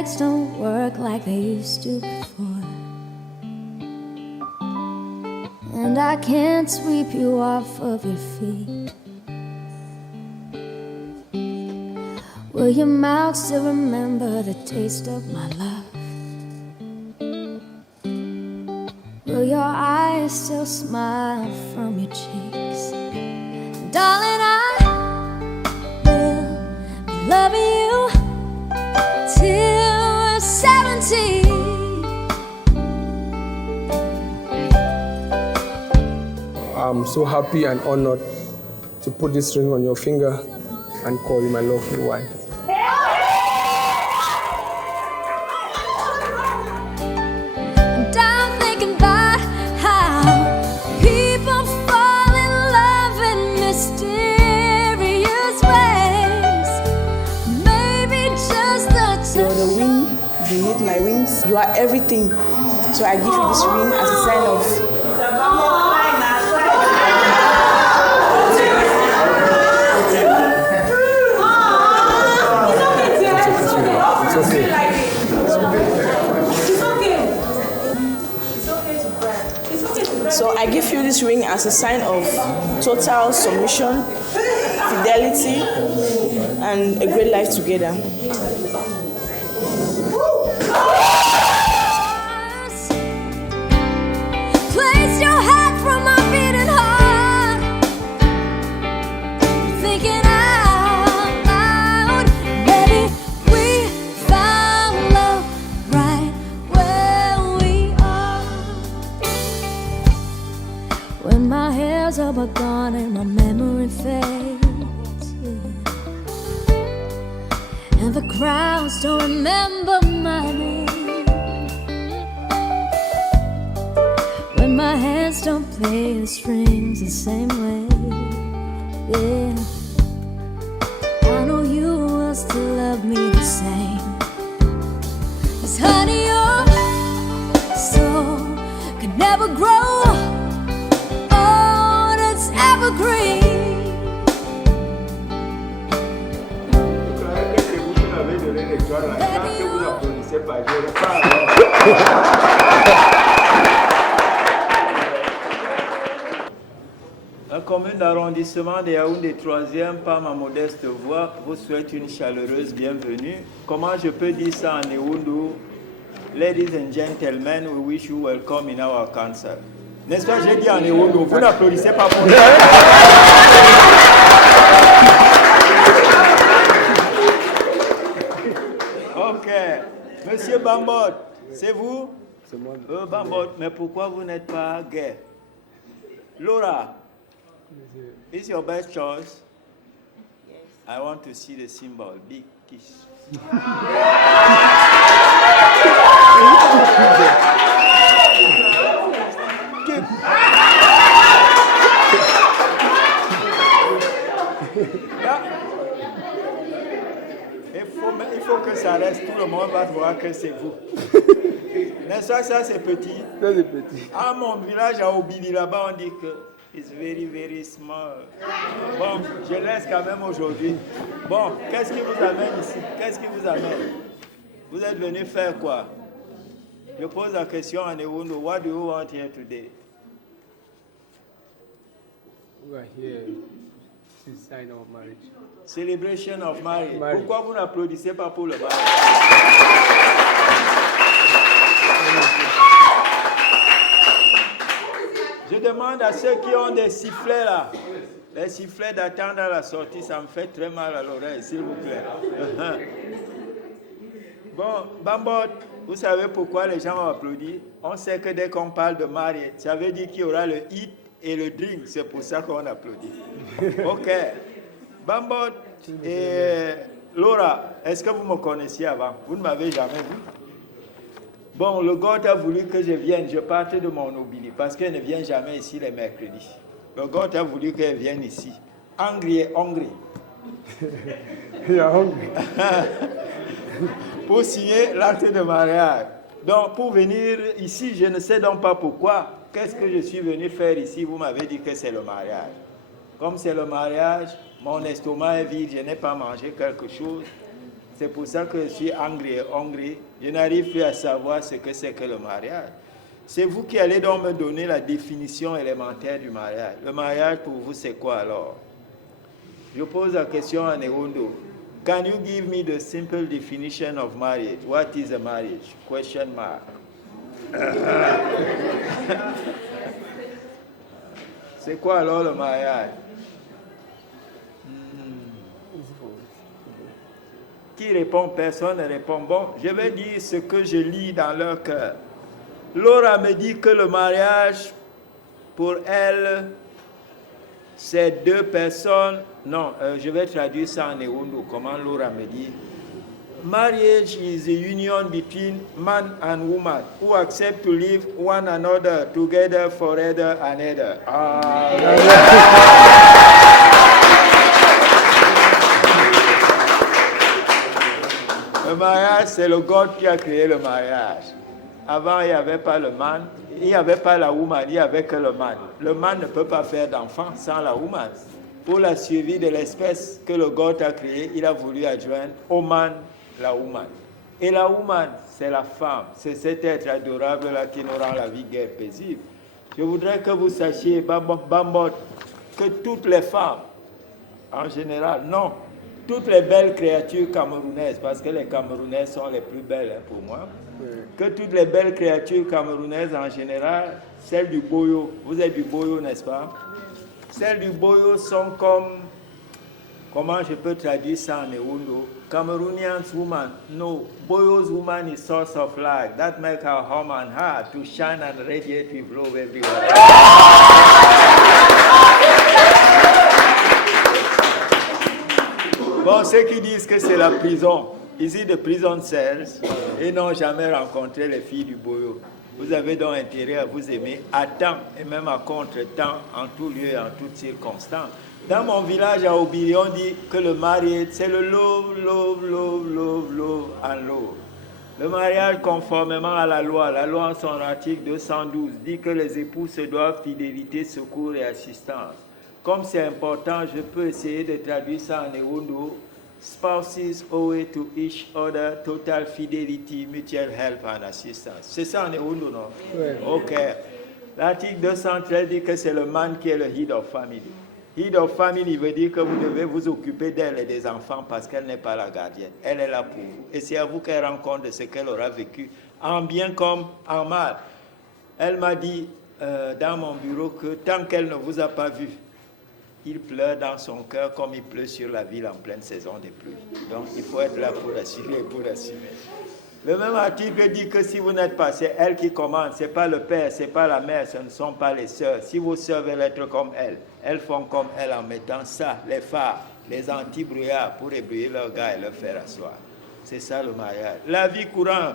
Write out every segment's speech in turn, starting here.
legs don't work like they used to before, and I can't sweep you off of your feet. Will your mouth still remember the taste of my love? Will your eyes still smile from your cheeks? Darling, I will be loving you till we're 70. I'm so happy and honored to put this ring on your finger and call you my lovely wife. And I'm thinking about how people fall in love in mysterious ways. Maybe just the You're the wing beneath my wings. You are everything. So I give you this ring as a sign of So I give you this ring as a sign of total submission, fidelity, and a great life together. place your head from my beating heart, thinking out loud. Maybe we found love right where we are. When my hair's all but gone and my memory fades, yeah, and the crowds don't remember my name, when my hands don't play the strings the same way, yeah, I know you will still love me the same. 'Cause honey, your soul could never grow old, it's evergreen. La commune d'arrondissement de Yaoundé 3e, par ma modeste voix, vous souhaite une chaleureuse bienvenue. Comment je peux dire ça en Ewoundou? Ladies and gentlemen, we wish you welcome in our council. N'est-ce pas, j'ai dit en Ewoundou, vous n'applaudissez pas pour ça. Ok. Monsieur Bambot, c'est vous? C'est moi. Bambot, mais pourquoi vous n'êtes pas gay? Laura, it's your best choice. Yes. I want to see the symbol. Big kiss. Il faut que ça reste, tout le monde va voir que c'est vous. N'est-ce pas, ça c'est petit? Ça c'est petit. À mon village, à Obili, là-bas, on dit que it's very, very small. Bon, je laisse quand même aujourd'hui. Bon, qu'est-ce qui vous amène ici? Qu'est-ce qui vous amène? Vous êtes venu faire quoi? Je pose la question en Ewoundou. What do you want here today? We are here. This is sign of marriage. Celebration of marriage. Marriage. Pourquoi vous n'applaudissez pas pour le mariage? Je demande à ceux qui ont des sifflets là, les sifflets d'attendre à la sortie, ça me fait très mal à l'oreille, s'il vous plaît. Bon, Bambot, vous savez pourquoi les gens ont applaudi? On sait que dès qu'on parle de mariage, ça veut dire qu'il y aura le hit et le drink, c'est pour ça qu'on applaudit. Ok. Bambot et Laura, est-ce que vous me connaissiez avant? Vous ne m'avez jamais vu? Bon, le God a voulu que je vienne, je parte de mon Obili, parce qu'elle ne vient jamais ici les mercredis. Le God a voulu qu'elle vienne ici. Hungry. You are hungry. Pour signer l'acte de mariage. Donc, pour venir ici, je ne sais donc pas pourquoi. Qu'est-ce que je suis venu faire ici? Vous m'avez dit que c'est le mariage. Comme c'est le mariage, mon estomac est vide, je n'ai pas mangé quelque chose. C'est pour ça que je suis hongrie. Je n'arrive plus à savoir ce que c'est que le mariage. C'est vous qui allez donc me donner la définition élémentaire du mariage. Le mariage pour vous, c'est quoi alors? Je pose la question à Newondo. Can you give me the simple definition of marriage? What is a marriage? Question mark. C'est quoi alors le mariage? Qui répond? Personne ne répond. Bon, je vais dire ce que je lis dans leur cœur. Laura me dit que le mariage, pour elle, c'est deux personnes. Non, je vais traduire ça en Ewondo. Comment Laura me dit? Marriage is a union between man and woman who accept to live one another together forever and ever. Le mariage, c'est le God qui a créé le mariage. Avant, il n'y avait pas le man, il n'y avait pas la woman, il n'y avait que le man. Le man ne peut pas faire d'enfant sans la woman. Pour la survie de l'espèce que le God a créée, il a voulu adjoindre au man la woman. Et la woman, c'est la femme. C'est cet être adorable-là qui nous rend la vie guère paisible. Je voudrais que vous sachiez, Bambot, que toutes les femmes, en général, non, toutes les belles créatures camerounaises, parce que les Camerounaises sont les plus belles pour moi, que toutes les belles créatures camerounaises en général, celles du boyo, vous êtes du boyo, n'est-ce pas? Celles du boyo sont comme, comment je peux traduire ça en Ewondo? Cameroonian woman, no, boyo's woman is source of life. That makes her home and heart to shine and radiate with love everywhere. Bon, ceux qui disent que c'est la prison, ici de prison cells, et n'ont jamais rencontré les filles du boyo. Vous avez donc intérêt à vous aimer à temps et même à contre-temps, en tout lieu et en toutes circonstances. Dans mon village à Obili, on dit que le mariage, c'est le love, love, love, love, love and love. Le mariage, conformément à la loi en son article 212, dit que les époux se doivent fidélité, secours et assistance. Comme c'est important, je peux essayer de traduire ça en Ewondo. Spouses owe to each other total fidelity, mutual help and assistance. C'est ça en Ewondo, non? Oui. Ok. L'article 213 dit que c'est le man qui est le head of family. Head of family veut dire que vous devez vous occuper d'elle et des enfants parce qu'elle n'est pas la gardienne. Elle est là pour vous. Et c'est à vous qu'elle rend compte de ce qu'elle aura vécu, en bien comme en mal. Elle m'a dit dans mon bureau que tant qu'elle ne vous a pas vu, il pleure dans son cœur comme il pleut sur la ville en pleine saison des pluies. Donc il faut être là pour assurer, pour assumer. Le même article dit que si vous n'êtes pas, c'est elle qui commande, ce n'est pas le père, ce n'est pas la mère, ce ne sont pas les sœurs. Si vos sœurs veulent être comme elles font comme elle en mettant ça, les phares, les anti-brouillards pour éblouir leur gars et leur faire asseoir. C'est ça le mariage. La vie courante,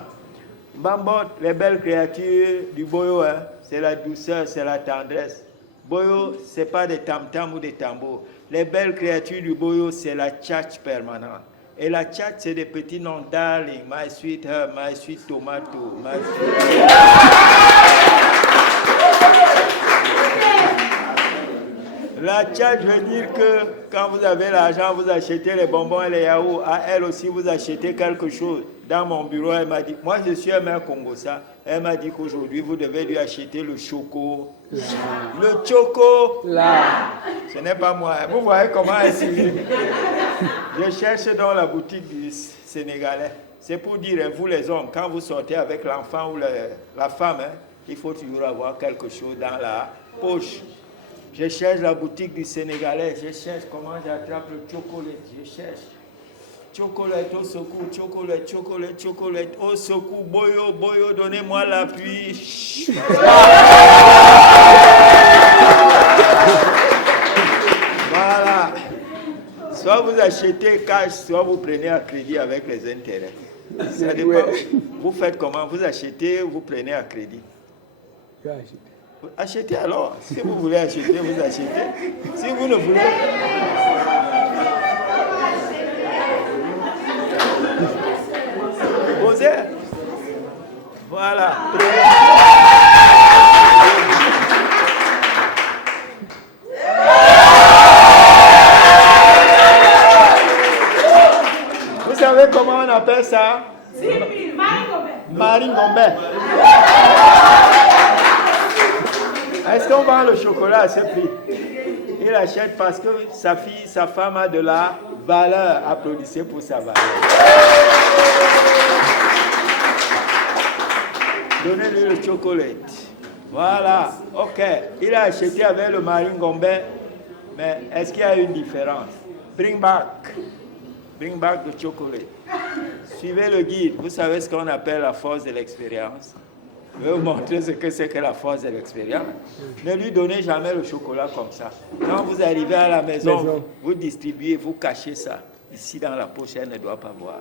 Bambot, les belles créatures du boyo, hein, c'est la douceur, c'est la tendresse. Boyo, ce n'est pas des tam-tams ou des tambours. Les belles créatures du boyo, c'est la tchatch permanente. Et la tchatch, c'est des petits noms, darling, my sweet herb, my sweet tomato, my sweet... La tchatch veut dire que quand vous avez l'argent, vous achetez les bonbons et les yaourts. À elle aussi, vous achetez quelque chose. Dans mon bureau, elle m'a dit, moi je suis un mère Congosa. Elle m'a dit qu'aujourd'hui, vous devez lui acheter le choco. Le choco. Là. Ce n'est pas moi. Vous voyez comment elle s'est. Je cherche dans la boutique du Sénégalais. C'est pour dire, vous les hommes, quand vous sortez avec l'enfant ou la femme, hein, il faut toujours avoir quelque chose dans la poche. Je cherche la boutique du Sénégalais. Je cherche comment j'attrape le chocolat. Je cherche. Chocolat au secours, chocolat au secours, boyo, boyo, donnez-moi l'appui. Voilà. Soit vous achetez cash, soit vous prenez à crédit avec les intérêts. Ça dépend. Vous faites comment? Vous achetez, vous prenez à crédit. Achetez alors. Si vous voulez acheter, vous achetez. Si vous ne voulez posez. Voilà. Vous savez comment appelez ça? Marie Gombe. Est-ce qu'on vend le chocolat à ce prix? Il achète parce que sa fille, sa femme a de la valeur. Applaudissez pour sa valeur. Donnez-lui le chocolat. Voilà, ok. Il a acheté avec le Marie Gombe, mais est-ce qu'il y a une différence? Bring back the chocolate. Suivez le guide. Vous savez ce qu'on appelle la force de l'expérience. Je vais vous montrer ce que c'est que la force de l'expérience. Ne lui donnez jamais le chocolat comme ça. Quand vous arrivez à la maison, vous distribuez, vous cachez ça. Ici dans la poche, elle ne doit pas voir.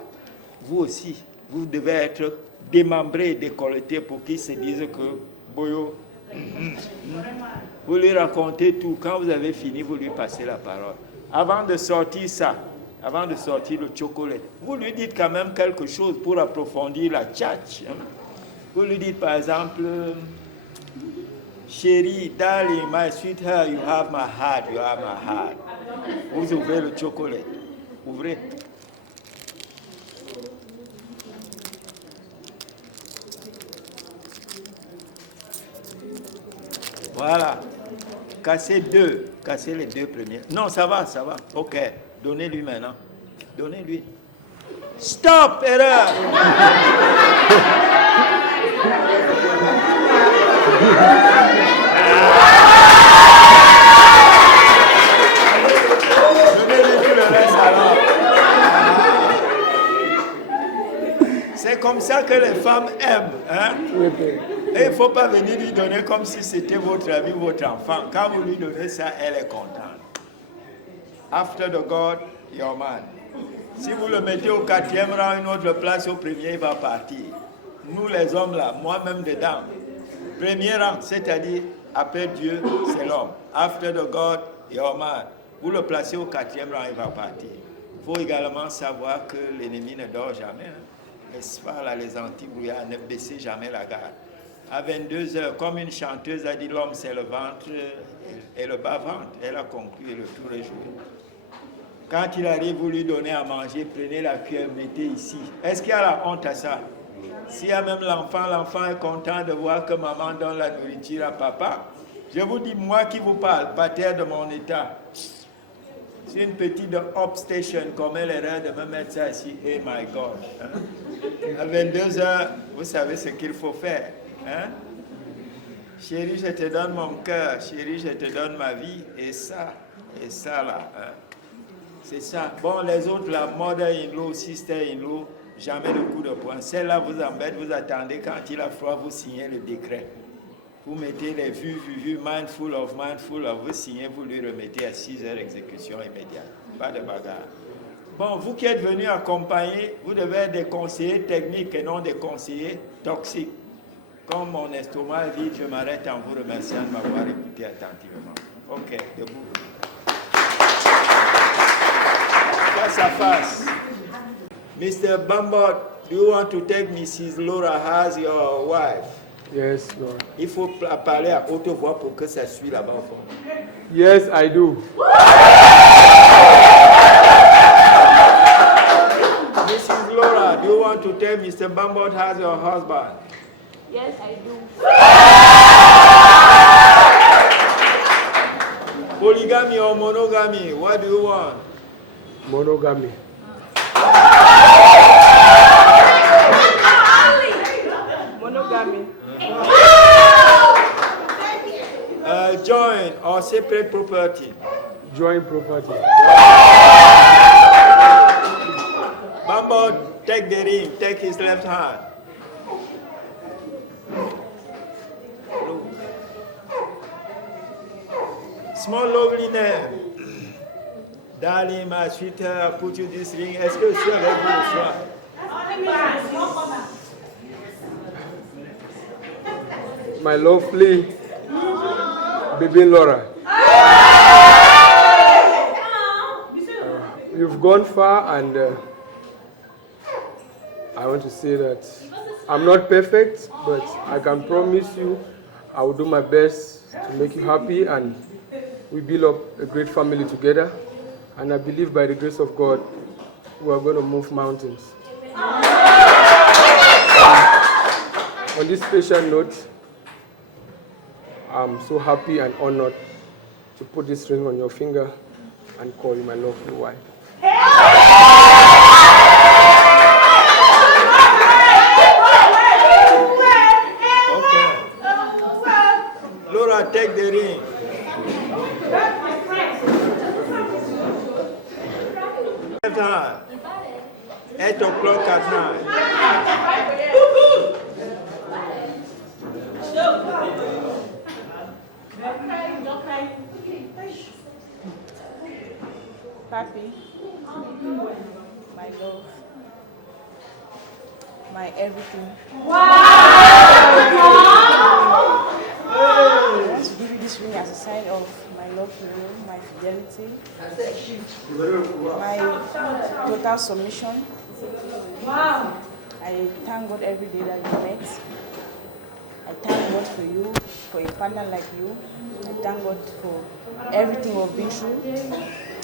Vous aussi, vous devez être démembré, décolleté pour qu'il se dise que Boyo, vous lui racontez tout. Quand vous avez fini, vous lui passez la parole. Avant de sortir ça, avant de sortir le chocolat, vous lui dites quand même quelque chose pour approfondir la tchatch. Vous lui dites par exemple, chérie, darling, my sweetheart, you have my heart, you have my heart. Vous ouvrez le chocolat. Ouvrez. Voilà. Cassez deux. Cassez les deux premiers. Non, ça va, ça va. Ok. Donnez-lui maintenant. Donnez-lui. Stop, erreur. Donnez-lui tout le reste alors. C'est comme ça que les femmes aiment. Hein? Et il ne faut pas venir lui donner comme si c'était votre ami, votre enfant. Quand vous lui donnez ça, elle est contente. After the God, your man. Si vous le mettez au 4e rang, une autre place au premier, il va partir. Nous les hommes là, moi-même dedans. Premier rang, c'est-à-dire après Dieu, c'est l'homme. After the God, your man. Vous le placez au 4e rang, il va partir. Il faut également savoir que l'ennemi ne dort jamais. Hein. N'est-ce pas là, les anti-brouillards, ne baissez jamais la garde. À 22 heures, comme une chanteuse a dit, l'homme c'est le ventre et le bas-ventre. Elle a conclu et le tour est joué. Quand il arrive, vous lui donnez à manger, prenez la cuillère, mettez ici. Est-ce qu'il y a la honte à ça? S'il y a même l'enfant est content de voir que maman donne la nourriture à papa. Je vous dis, moi qui vous parle, pater de mon état. C'est une petite upstation, comme elle est rare de me mettre ça ici. Oh my God. Hein? À 22 heures, vous savez ce qu'il faut faire. Hein? Chérie, je te donne mon cœur. Chérie, je te donne ma vie. Et ça là. Hein? C'est ça. Bon, les autres, la mother-in-law, sister-in-law, jamais de coup de poing. Celle-là vous embête, vous attendez quand il a froid, vous signez le décret. Vous mettez les vues, mindful of, vous signez, vous lui remettez à 6 heures exécution immédiate. Pas de bagarre. Bon, vous qui êtes venus accompagner, vous devez être des conseillers techniques et non des conseillers toxiques. Comme mon estomac est vide, je m'arrête en vous remerciant de m'avoir écouté attentivement. Ok, debout. Face à face. Mr. Bambot, do you want to take Mrs. Laura as your wife? Yes, Lord. Il faut parler à haute voix pour que ça suive là-bas au fond. Yes, I do. Mrs. Laura, do you want to take Mr. Bambot as your husband? Yes, I do. Polygamy or monogamy? What do you want? Monogamy. Monogamy. Joint or separate property? Joint property. Bambot, take the ring. Take his left hand. Small lovely name. Darling, my sweetheart, put you this ring. Est-ce que je suis avec vous le soir? My lovely baby Laura. You've gone far, and I want to say that I'm not perfect, but I can promise you I will do my best to make you happy, and we build up a great family together. And I believe by the grace of God, we are going to move mountains. On this special note, I'm so happy and honored to put this ring on your finger and call you my lovely wife. Okay. Laura, take the ring. Left hand. 8 o'clock at night. Papi, my love, my everything. I want to give you this ring as a sign of my love for you, my fidelity, my total submission. I thank God every day that we met. I thank God for you, for a partner like you. I thank God for everything we've been through.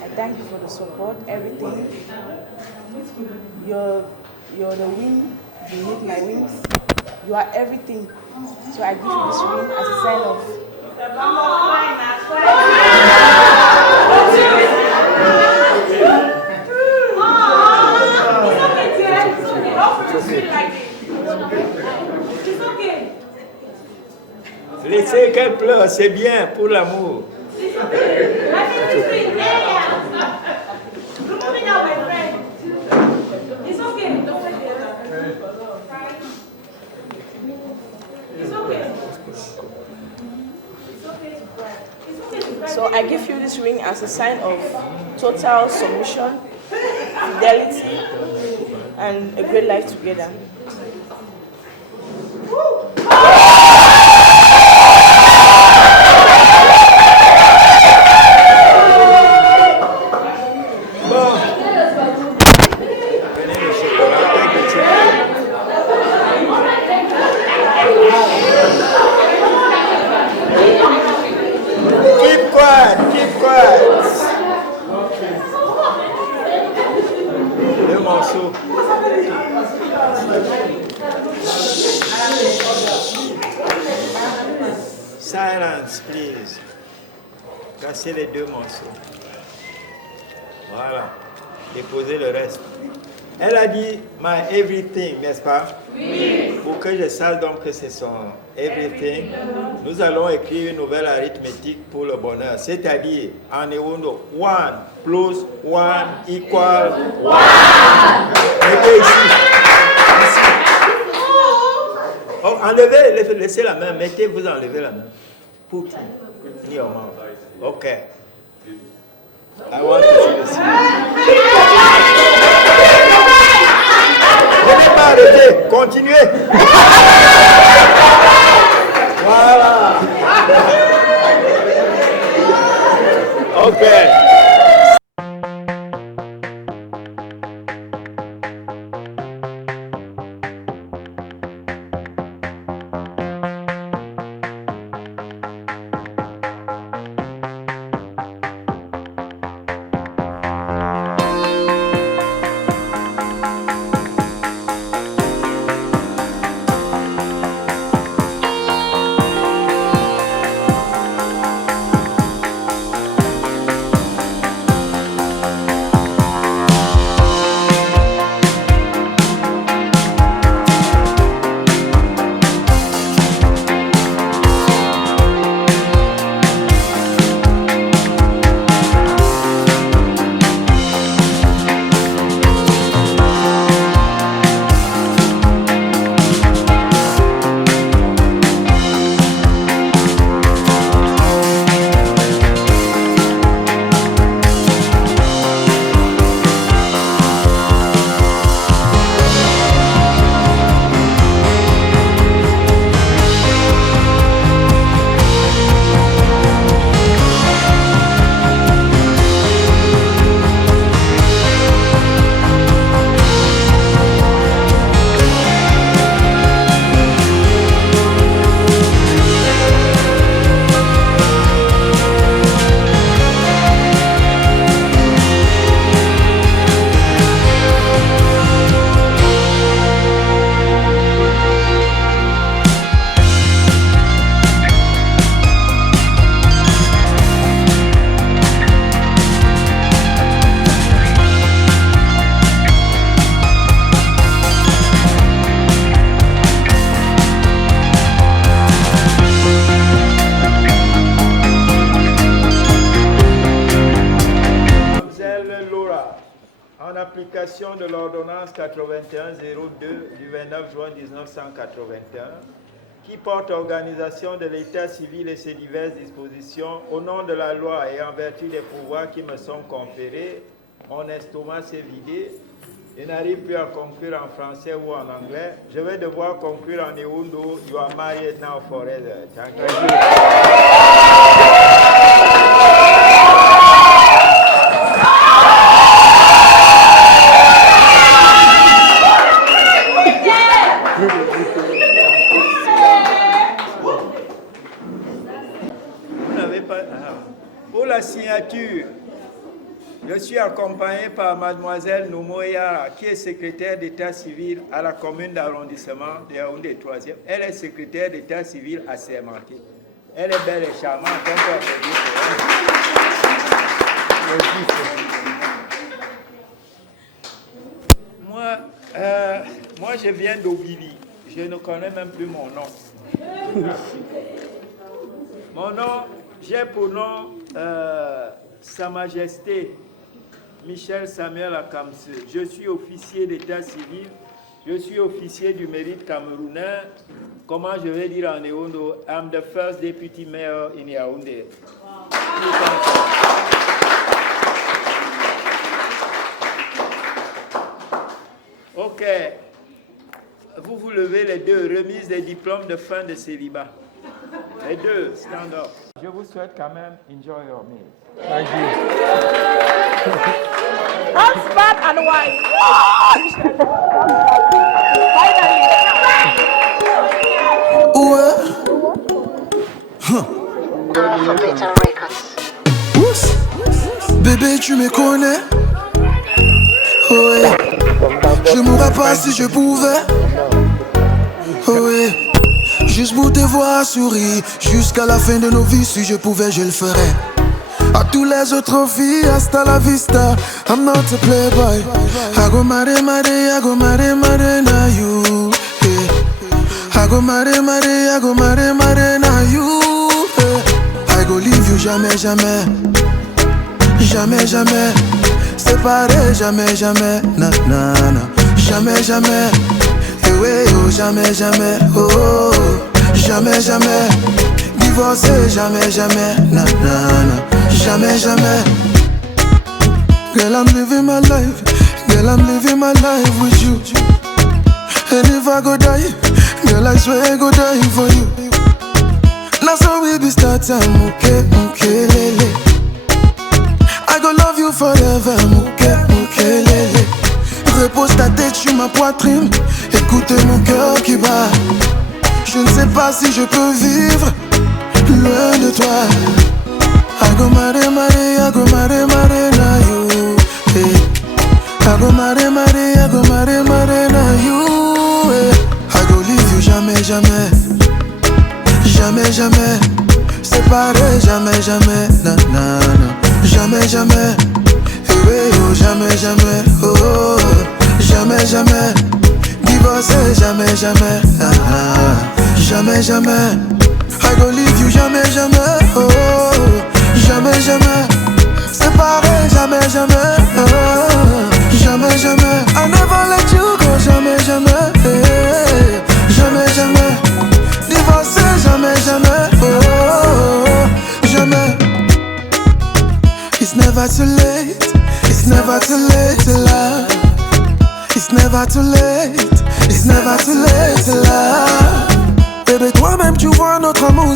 I thank you for the support, everything. You're the wind beneath my wings. You are everything. So I give you this ring as a sign of Laissez qu'elle pleure, c'est bien pour l'amour. So I give you this ring as a sign of total submission, fidelity, and a great life together. Keep quiet, keep quiet. Deux morceaux. Silence, please. Cassez les deux morceaux. Voilà. Déposez le reste. Elle a dit my everything, n'est-ce pas? Oui. Pour que je sache donc que c'est son everything, nous allons écrire une nouvelle arithmétique pour le bonheur. C'est-à-dire, en eundo, 1 plus 1 equal 1. Mettez ici. Oh, enlevez, laissez la main, mettez-vous enlevez la main. Put in your mouth. Ok. I want to see the scene. Ne vais pas arrêter, continuez. Voilà. Ok. application de l'ordonnance 8102 du 29 juin 1981, qui porte organisation de l'état civil et ses diverses dispositions, au nom de la loi et en vertu des pouvoirs qui me sont conférés, mon estomac s'est vidé. Je n'arrive plus à conclure en français ou en anglais. Je vais devoir conclure en Ehundo. You are married now forever. Thank you. Vous n'avez pas... Pour la signature, je suis accompagné par mademoiselle Noumoya, qui est secrétaire d'état civil à la commune d'arrondissement de Yaoundé 3e. Elle est secrétaire d'état civil assermentée. Elle est belle et charmante. Moi, je viens d'Obili. Je ne connais même plus mon nom. Mon nom, j'ai pour nom Sa Majesté Michel Samuel Akamse. Je suis officier d'état civil, je suis officier du mérite camerounais. Comment je vais dire en Ehundo? I'm the first deputy mayor in Yaoundé. Ok. Vous levez les deux, remise des diplômes de fin de célibat. Les deux, stand up. Je vous souhaite quand même enjoy your meal. Thank you. Husband and wife. Bébé, tu me connais. Ouais. Je mourrais pas si je pouvais. Ouais. Juste pour te voir sourire jusqu'à la fin de nos vies. Si je pouvais, je le ferais. À tous les autres filles, hasta la vista. I'm not a playboy. I go marry, marry, I go marry, marry, now you. I go marry, marry, I go marry, marry, now you. I go leave you jamais, jamais. Jamais, jamais. Séparé, jamais, jamais. Na, na, na. Jamais, jamais. Eh ouais, oh, jamais, jamais. Oh, oh, oh. Jamais, jamais. Divorcé, jamais, jamais. Na, na, na. Jamais, jamais. Girl, I'm living my life. Girl, I'm living my life with you. And if I go die, girl, I swear I go die for you. Now so we be start time, okay, okay, lele. I go love you forever, okay, okay, lele. Repose ta tête sur ma poitrine, écoute mon cœur qui bat. Je ne sais pas si je peux vivre loin de toi. I go marry, marry, I go marry, marry, now you. Hey. I go marry, marry, I go marry, marry, now you. Hey. I go leave you jamais, jamais. Jamais, jamais. Séparé, jamais, jamais. Na, na, na. Jamais, jamais. Hey, hey, oh, jamais, jamais. Oh, oh, oh. Jamais, jamais. Divorcé, jamais, jamais. Ah, ah. Jamais, jamais. I go leave you jamais, jamais. Oh, oh, oh. Jamais, jamais. Séparé, jamais, jamais. Jamais, jamais. I never let you go, jamais, jamais. Hey, jamais, jamais. Divorcé, jamais, jamais. Oh, jamais. It's never too late. It's never too late to love. It's never too late. It's never too late to love. Bébé, toi-même tu vois notre amour